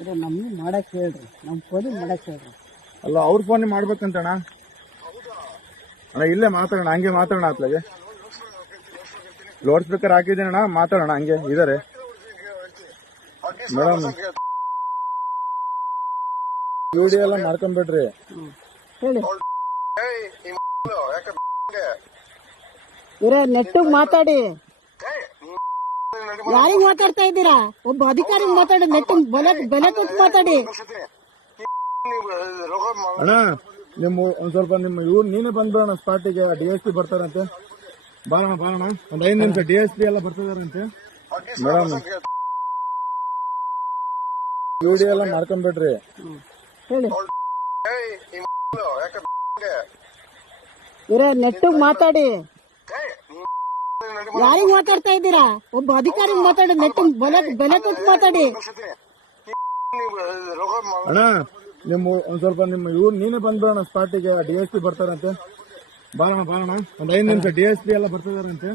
ಇದು ನಮ್ಗೆ ಮಾಡಕ್ ಹೇಳ್ರಿ, ನಮ್ ಫೋನ್ ಮಾಡಕ್ ಹೇಳ್ರಿ. ಅಲ್ಲ ಅವ್ರ ಫೋನ್ ಮಾಡ್ಬೇಕಂತಣ್ಣ. ಅಣ್ಣ ಇಲ್ಲೇ ಮಾತಾಡೋಣ, ಹಂಗೆ ಮಾತಾಡೋಣ ಅತ್ಲಾಗೆ. ಲೌಡ್ ಸ್ಪೀಕರ್ ಹಾಕಿದ್ದೀನಣ್ಣ, ಮಾತಾಡೋಣ ಹಂಗೆ ಇದಾರೆ ಮೇಡಮ್. ವಿಡಿಯೋ ಎಲ್ಲ ಮಾಡ್ಕೊಂಡ್ಬಿಡ್ರಿ. ಹೇಳಿ ಇರೋ ನೆಟ್ಟಿಗೆ ಮಾತಾಡಿ. ಯಾರಿಗೆ ಮಾತಾಡ್ತಾ ಇದ್ದೀರಾ? ಒಬ್ಬ ಅಧಿಕಾರಿ ಮಾತಾಡಿ, ನೆಟ್ಟಿಗೆ ಬೆಲೆ ಕೊಟ್ಟು ಮಾತಾಡಿ. ಅಣ್ಣ ನಿಮ್ಮ ಒಂದ್ ಸ್ವಲ್ಪ ನಿಮ್ಮ ನೀನೇ ಬಂದ್ಬಿಡೋಣ ಸ್ಪಾಟಿಗೆ. DSP ಬರ್ತಾರಂತೆ, ಬಾಳಣ ಒಂದ್ 5 ನಿಮಿಷ. DSP ಎಲ್ಲ ಬರ್ತಿದಾರಂತೆ ಮೇಡಮ್. ವಿಡಿಯೋ ಎಲ್ಲ ಮಾಡ್ಕೊಂಡ್ಬಿಡ್ರಿ. ಹೇಳಿ ಇರೋ ನೆಟ್ಟಿಗೆ ಮಾತಾಡಿ. ಯಾರಿಗೆ ಮಾತಾಡ್ತಾ ಇದ್ದೀರಾ? ಒಬ್ಬ ಅಧಿಕಾರಿ ಮಾತಾಡಿ, ನೆಟ್ಟಿಗೆ ಬೆಲೆ ಕೊಟ್ಟು ಮಾತಾಡಿ. ಅಣ್ಣ ನಿಮ್ಮ ಒಂದ್ ಸ್ವಲ್ಪ ನಿಮ್ಮ ನೀನೇ ಬಂದ್ಬಿಡೋಣ ಸ್ಪಾಟಿಗೆ. DSP ಬರ್ತಾರಂತೆ, ಬಾಳಣ ಒಂದ್ 5 ನಿಮಿಷ. DSP ಎಲ್ಲ ಬರ್ತಿದಾರಂತೆ.